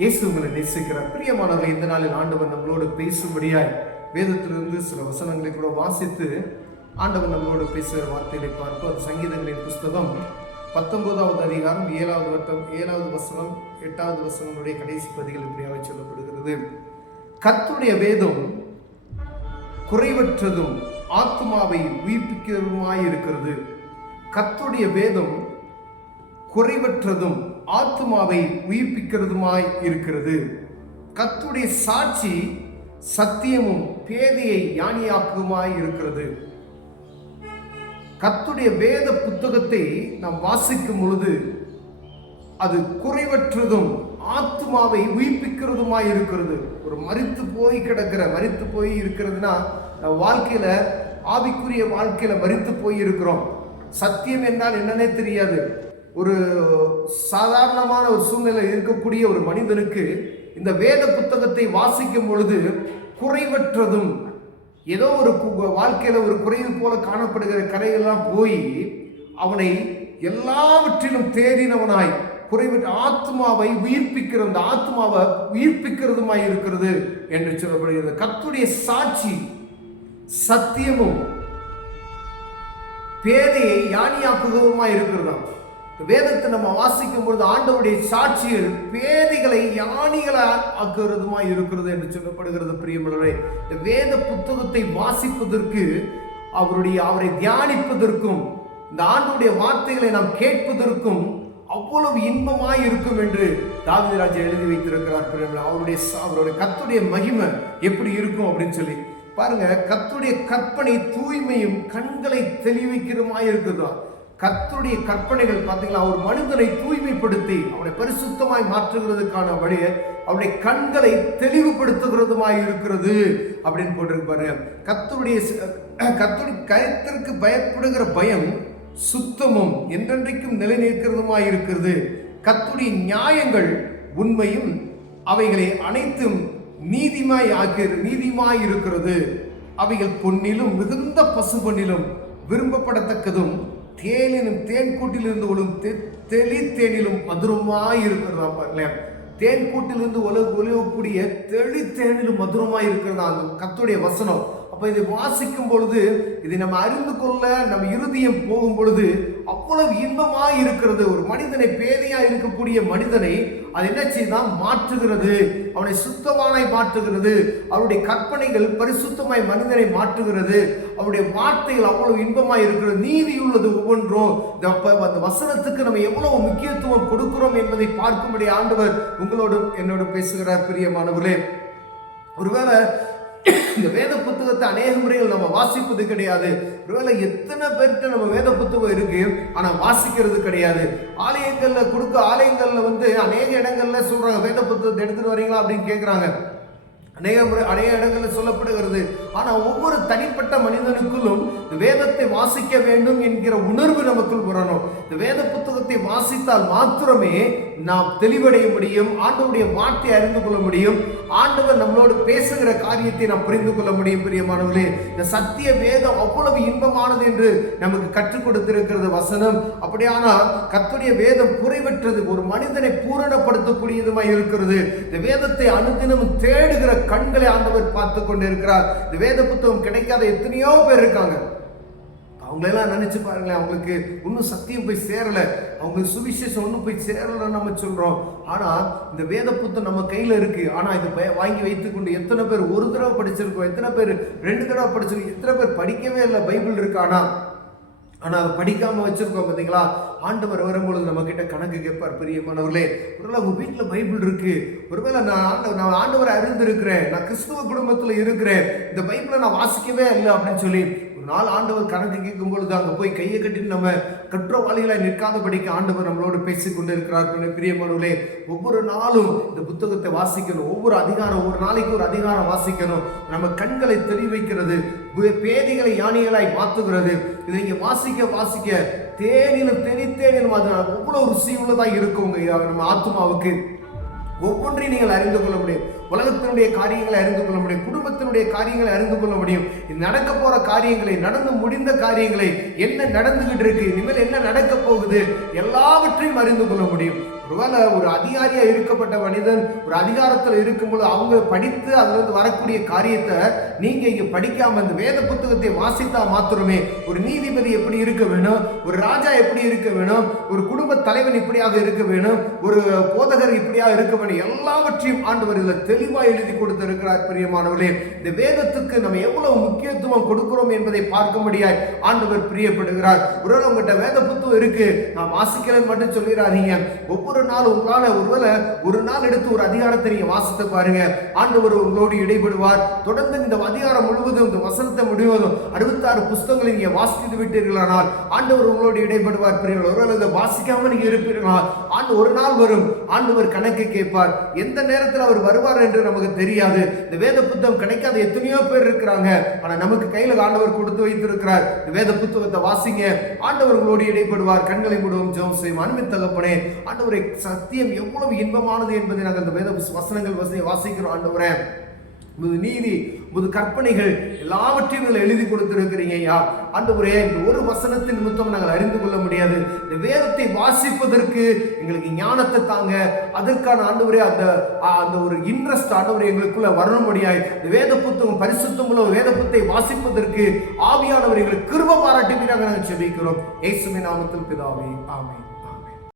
இயேசு உங்களை நேசிக்கிறார். பிரியமானவர்கள், இந்த நாளில் ஆண்டவர் நம்மளோடு பேசும்படியாய் வேதத்திலிருந்து சில வசனங்களை கூட வாசித்து ஆண்டவர் நம்மளோடு பேசுகிற வார்த்தைகளை பார்ப்போம். அது சங்கீதங்களின் புஸ்தகம் 19வது அதிகாரம் 7வது வசனம் 8வது வசனங்களுடைய கடைசி பகுதிகள் இப்படியாக சொல்லப்படுகிறது. கர்த்தருடைய வேதம் குறைவற்றதும் ஆத்துமாவை உயிர்ப்பிக்கிறதுமாய் இருக்கிறது. கர்த்தருடைய வேதம் குறைவற்றதும் ஆத்துமாவை உயிர்ப்பிக்கிறதுமாய் இருக்கிறது. கர்த்தருடைய சாட்சி சத்தியமும் பேதையை ஞானியாக்குமாய் இருக்கிறது. கர்த்தருடைய வேத புத்தகத்தை நாம் வாசிக்கும் பொழுது அது குறைவற்றதும் ஆத்துமாவை உயிர்ப்பிக்கிறதுமாய் இருக்கிறது. ஒரு மரித்து போய் இருக்கிறதுனா வாழ்க்கையில, ஆவிக்குரிய வாழ்க்கையில மரித்து போய் இருக்கிறோம். சத்தியம் என்றால் என்னன்னே தெரியாது. ஒரு சாதாரணமான ஒரு சூழ்நிலை இருக்கக்கூடிய ஒரு மனிதனுக்கு இந்த வேத புத்தகத்தை வாசிக்கும் பொழுது குறைவற்றதும், ஏதோ ஒரு வாழ்க்கையில ஒரு குறைவு போல காணப்படுகிற கரையெல்லாம் போய் அவனை எல்லாவற்றிலும் தேறினவனாய் குறைவற்ற ஆத்மாவை உயிர்ப்பிக்கிற, அந்த ஆத்மாவை உயிர்ப்பிக்கிறதுமாய் இருக்கிறது என்று சொல்லப்படுகிறது. கர்த்தருடைய சாட்சி சத்தியமும் பேதையை ஞானியாக்குவதுமாய் இருக்கிறதாம். வேதத்தை நம்ம வாசிக்கும் பொழுது ஆண்டவருடைய சாட்சிகள் பேதைகளை ஞானிகளை ஆக்குறதுமாய் இருக்கிறது என்று சொல்லப்படுகிறது. பிரியமுள்ளவரே, இந்த வேத புத்தகத்தை வாசிப்பதற்கு, அவரை தியானிப்பதற்கும், இந்த ஆண்டவருடைய வார்த்தைகளை நாம் கேட்பதற்கும் அவ்வளவு இன்பமாய் இருக்கும் என்று தாவீது ராஜா எழுதி வைத்திருக்கிறார். அவருடைய கர்த்தருடைய மகிமை எப்படி இருக்கும் அப்படின்னு சொல்லி பாருங்க. கர்த்தருடைய கற்பனை தூய்மையும் கண்களை தெளிவிக்கிறதுமாய் இருக்குதா. கர்த்தருடைய கற்பனைகள் பார்த்தீங்களா, ஒரு மனிதனை தூய்மைப்படுத்தி அவனை பரிசுத்தமாய் மாற்றுகிறதுக்கான வழியை அவருடைய கண்களை தெளிவுபடுத்துகிறதுமாய் இருக்கிறது அப்படின்னு போட்டிருப்பாரு. கர்த்தருடைய கருத்திற்கு பயப்படுகிற பயம் சுத்தமும் என்றென்றைக்கும் நிலை நிற்கிறதுமாய் இருக்கிறது. கர்த்தருடைய நியாயங்கள் உண்மையும் அவைகளை அனைத்தும் நீதிமாய் இருக்கிறது. அவைகள் பொன்னிலும் மிகுந்த பசு பொன்னிலும் விரும்பப்படத்தக்கதும் தேன் கூட்டிலிருந்து ஒழும் தேனிலும் மதுரமாய் இருக்கிறதா. பாருங்களேன், தேன் கூட்டிலிருந்து ஒழுகக்கூடிய தேனிலும் மதுரமாய் இருக்கிறதா அந்த கர்த்தருடைய வசனம். அப்ப இதை வாசிக்கும் பொழுது, இதை நம்ம அறிந்து கொள்ள நம்ம இருதயம் போகும் பொழுது அவ்வளவு இன்பமாய் இருக்கிறது. ஒரு மனிதனை, பேதையா இருக்கக்கூடிய மனிதனை அது என்ன செய்தான், மாற்றுகிறது. அவனை சுத்தமானாய் மாற்றுகிறது. அவருடைய கற்பனைகள் பரிசுத்தமாய் மனிதனை மாற்றுகிறது. அவருடைய வார்த்தைகள் அவ்வளவு இன்பமாய் இருக்கிறது. நீதி உள்ளது ஒவ்வொன்றும். அந்த வசனத்துக்கு நம்ம எவ்வளவு முக்கியத்துவம் கொடுக்கிறோம் என்பதை பார்க்கும்படி ஆண்டவர் உங்களோடு என்னோடு பேசுகிறார். பிரியமானவர்களே, ஒருவேளை இந்த வேத புத்தகத்தை அநேக முறைகள் நம்ம வாசிப்பது கிடையாது. ஒருவேளை எத்தனை பேர்கிட்ட நம்ம வேத புத்தகம் இருக்கு, ஆனா வாசிக்கிறது கிடையாது. ஆலயங்கள்ல அநேக இடங்கள்ல சொல்றாங்க, வேத புத்தகத்தை எடுத்துட்டு வரீங்களா அப்படின்னு கேட்கிறாங்க. அநேக இடங்கள்ல சொல்லப்படுகிறது. ஆனா ஒவ்வொரு தனிப்பட்ட மனிதனுக்குள்ளும் வேதத்தை வாசிக்க வேண்டும் என்கிற உணர்வு நமக்குள் வரணும். இந்த வேத புத்தகத்தை வாசித்தால் மாத்திரமே நாம் தெளிவடைய முடியும். ஆண்டவருடைய வார்த்தையை அறிந்து கொள்ள முடியும். ஆண்டவர் நம்மளோடு பேசுகிற காரியத்தை நாம் புரிந்து கொள்ள முடியும். பிரியமானவர்களே, இந்த சத்திய வேதம் அவ்வளவு இன்பமானது என்று நமக்கு கற்றுக் கொடுத்திருக்கிறது வசனம். அப்படியானால் கர்த்தருடைய வேதம் குறைவற்றது, ஒரு மனிதனை பூரணப்படுத்தக்கூடியதுமாய் இருக்கிறது. இந்த வேதத்தை அனுதினமும் தேடுகிற கண்களை ஆண்டவர் பார்த்து கொண்டு இருக்கிறார். இந்த வேத புத்தகம் கிடைக்காத எத்தனையோ பேர் இருக்காங்க. அவங்களெல்லாம் நினைச்சு பாருங்களேன், அவங்களுக்கு இன்னும் சத்தியம் போய் சேரல, அவங்களுக்கு சுவிசேஷம் ஒன்றும் போய் சேரலன்னு நம்ம சொல்றோம். ஆனா இந்த வேத புத்தகம் நம்ம கையில இருக்கு. ஆனா இதை வாங்கி வைத்துக்கொண்டு எத்தனை பேர் ஒரு தடவை படிச்சிருக்கோம், எத்தனை பேர் 2 தடவை படிச்சிருக்கோம், எத்தனை பேர் படிக்கவே இல்லை. பைபிள் இருக்கு, ஆனா அதை படிக்காம வச்சிருக்கோம். பார்த்தீங்களா, ஆண்டவர் வரும்பொழுது நம்ம கிட்ட கணக்கு கேட்பார். பிரியமானவர்களே, ஒருவேளை உங்க வீட்டுல பைபிள் இருக்கு, ஒருவேளை நான் ஆண்டவரை அறிந்து இருக்கிறேன், நான் கிறிஸ்துவ குடும்பத்துல இருக்கிறேன், இந்த பைபிளை நான் வாசிக்கவே இல்லை அப்படின்னு சொல்லி ஒரு நாள் ஆண்டவர் கணக்கு கேட்கும் பொழுது அங்க போய் கையை கட்டிட்டு நம்ம குற்றவாளிகளை நிற்காதபடிக்கு ஆண்டவர் நம்மளோடு பேசிக் கொண்டு இருக்கிறார். பிரியமானவர்களே, ஒவ்வொரு நாளும் இந்த புத்தகத்தை வாசிக்கணும். ஒவ்வொரு நாளைக்கு ஒரு அதிகாரம் வாசிக்கணும். நம்ம கண்களை தெளிவிக்கிறது, பேதைகளை ஞானிகளாய் மாற்றுகிறது. இதை நீங்க வாசிக்க தேனிலும் அது அவ்வளவு ருசி உள்ளதாக இருக்கும் நம்ம ஆத்மாவுக்கு. ஒவ்வொன்றையும் நீங்கள் அறிந்து கொள்ள முடியும். உலகத்தினுடைய காரியங்களை அறிந்து கொள்ள முடியும், குடும்பத்தினுடைய காரியங்களை அறிந்து கொள்ள முடியும். நடக்க போற காரியங்களை, நடந்து முடிந்த காரியங்களை, என்ன நடந்துகிட்டு இருக்கு, இனிமேல் என்ன நடக்க போகுது, எல்லாவற்றையும் அறிந்து கொள்ள முடியும். ஒருவேளை ஒரு அதிகாரியா இருக்கப்பட்ட மனிதன் ஒரு அதிகாரத்துல இருக்கும்போது அவங்க படித்து அதுல இருந்து வரக்கூடிய காரியத்தை நீங்க இங்க படிக்காம இந்த வேத புத்தகத்தை வாசித்தா மாத்திரமே ஒரு நீதிபதி எப்படி இருக்க வேணும், ஒரு ராஜா எப்படி இருக்க வேணும், ஒரு குடும்ப தலைவன் இப்படியாக இருக்க வேணும், ஒரு போதகர் இப்படியாக இருக்க வேணும், எல்லாவற்றையும் ஆண்டவர் இதுல தெளிவா எழுதி கொடுத்திருக்கிறார். பிரியமானவர்களே, இந்த வேதத்துக்கு நம்ம எவ்வளவு முக்கியத்துவம் கொடுக்கிறோம் என்பதை பார்க்கும்படியாய் ஆண்டவர் பிரியப்படுகிறார். ஒருவேளை உங்ககிட்ட வேத புத்தகம் இருக்கு, நான் வாசிக்கிறேன் மட்டும் சொல்லிடாதீங்க. ஒவ்வொரு நாள் உங்களால ஒருவேளை ஒரு நாள் எடுத்து ஒரு அதிகாரத்தை நீங்க வாசித்து பாருங்க. ஆண்டவர் உங்களோடு இடைபடுவார். தொடர்ந்து இந்த அதிகாரம் முழுவதும், இந்த வசனத்தை முழுவதும் 66 புஸ்தகங்களை நீங்க வாசித்து விட்டீர்களானால் ஆண்டவர் உங்களோடு இடைபடுவார். ஒருவேளை இதை வாசிக்காம நீங்க இருப்பீர்களால் ஒரு நாள் வரும், ஆண்டவர் கணக்கு கேட்பார். எந்த நேரத்தில் அவர் வருவார் என்று நமக்கு தெரியாது. இந்த வேத புத்தகம் கிடைக்காத எத்தனையோ பேர் இருக்கிறாங்க. ஆனா நமக்கு கையில ஆண்டவர் கொடுத்து வைத்திருக்கிறார். இந்த வேத புத்தகத்தை வாசிங்க, ஆண்டவர் உங்களோடு இடைபடுவார். கண்களை மூடுவோம், ஜெபம் செய்வோம். அன்பின் தகப்பனே, ஆண்டவரே, சத்தியம் எவ்வளவு இன்பமானது என்பதை நாங்கள் இந்த வேத வசனங்கள் வாசிக்கிறோம். ஆண்டவரே, உமது நீதி, உமது கற்பனைகள் எல்லாவற்றையும் எழுதி கொடுத்திருக்கிறீங்க ஐயா. ஆண்டவரே, இந்த ஒரு வசனத்தின் நிமித்தம் நாங்கள் அறிந்து கொள்ள முடியாது. இந்த வேதத்தை வாசிப்பதற்கு எங்களுக்கு ஞானத்தை தாங்க. அதற்கான ஆண்டவரே அந்த ஒரு இன்ட்ரெஸ்ட் ஆண்டவரே எங்களுக்குள்ள வரணும் முடியாது. இந்த வேத புத்தகம் பரிசுத்தமுள்ள வேத புத்தகத்தை வாசிப்பதற்கு ஆவியானவர் எங்களுக்கு கிருபை பாராட்டி நாங்கள் ஜெபிக்கிறோம். இயேசுவின் நாமத்தில் பிதாவே, ஆமென்.